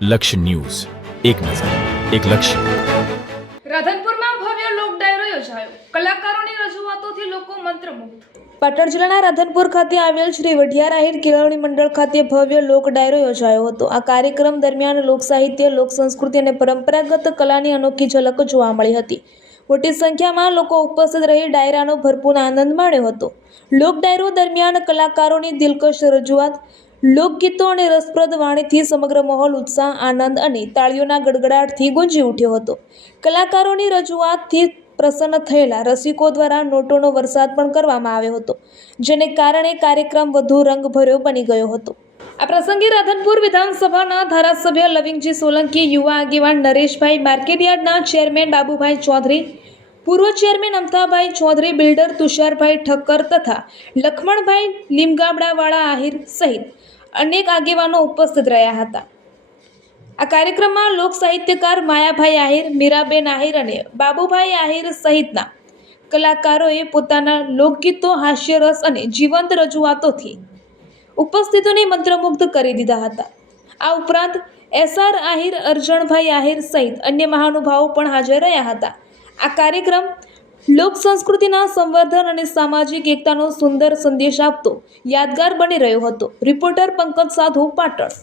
લક્ષ્ય ન્યૂઝ, એક નજર, એક લક્ષ્ય. રાધનપુરમાં ભવ્ય લોક ડાયરો યોજાયો. કલાકારોની રજૂઆતોથી લોકો મંત્રમુગ્ધ. પાટણ જિલ્લાના રાધનપુર ખાતે આવેલ શ્રી વઢિયાર આહિર કેળવણી મંડળ ખાતે ભવ્ય લોક ડાયરો યોજાયો હતો. આ કાર્યક્રમ દરમિયાન લોક સાહિત્ય, લોક સંસ્કૃતિ અને પરંપરાગત કલાની અનોખી ઝલક જોવા મળી હતી. મોટી સંખ્યામાં લોકો ઉપસ્થિત રહી ડાયરાનો ભરપૂર આનંદ માણ્યો હતો. લોક ડાયરો દરમિયાન કલાકારોની દિલકશ રજૂઆત, લોકગીતો અને રસપ્રદ વાણીથી સમગ્ર માહોલ ઉત્સાહ, આનંદ અને તાળીઓના ગડગડાટથી ગુંજી ઉઠ્યો હતો. કલાકારોની રજૂઆતથી પ્રસન્ન થયેલા રસિકો દ્વારા નોટોનો વરસાદ પણ કરવામાં આવ્યો હતો, જેને કારણે કાર્યક્રમ વધુ રંગભર્યો બની ગયો હતો. આ પ્રસંગે રાધનપુર વિધાનસભાના ધારાસભ્ય લવિંગજી સોલંકી, યુવા આગેવાન નરેશભાઈ, માર્કેટયાર્ડના ચેરમેન બાબુભાઈ ચૌધરી, પૂર્વ ચેરમેન અમથાભાઈ ચૌધરી, બિલ્ડર તુષારભાઈ ઠક્કર તથા લખમણભાઈ લીમગામડાવાળા આહિર સહિત અનેક આગેવાનો ઉપસ્થિત રહ્યા હતા. આ કાર્યક્રમમાં લોક સાહિત્યકાર માયાભાઈ આહિર, મીરાબેન આહિર અને બાબુભાઈ આહિર સહિતના કલાકારોએ પોતાના લોકગીતો, હાસ્યરસ અને જીવંત રજૂઆતોથી ઉપસ્થિતોને મંત્રમુગ્ધ કરી દીધા હતા. આ ઉપરાંત એસઆર આહિર, અરજણભાઈ આહિર સહિત અન્ય મહાનુભાવો પણ હાજર રહ્યા હતા. આ કાર્યક્રમ લોક સંસ્કૃતિના સંવર્ધન અને સામાજિક એકતાનો સુંદર સંદેશ આપતો યાદગાર બની રહ્યો હતો. રિપોર્ટર પંકજ સાધુ, પાટણ.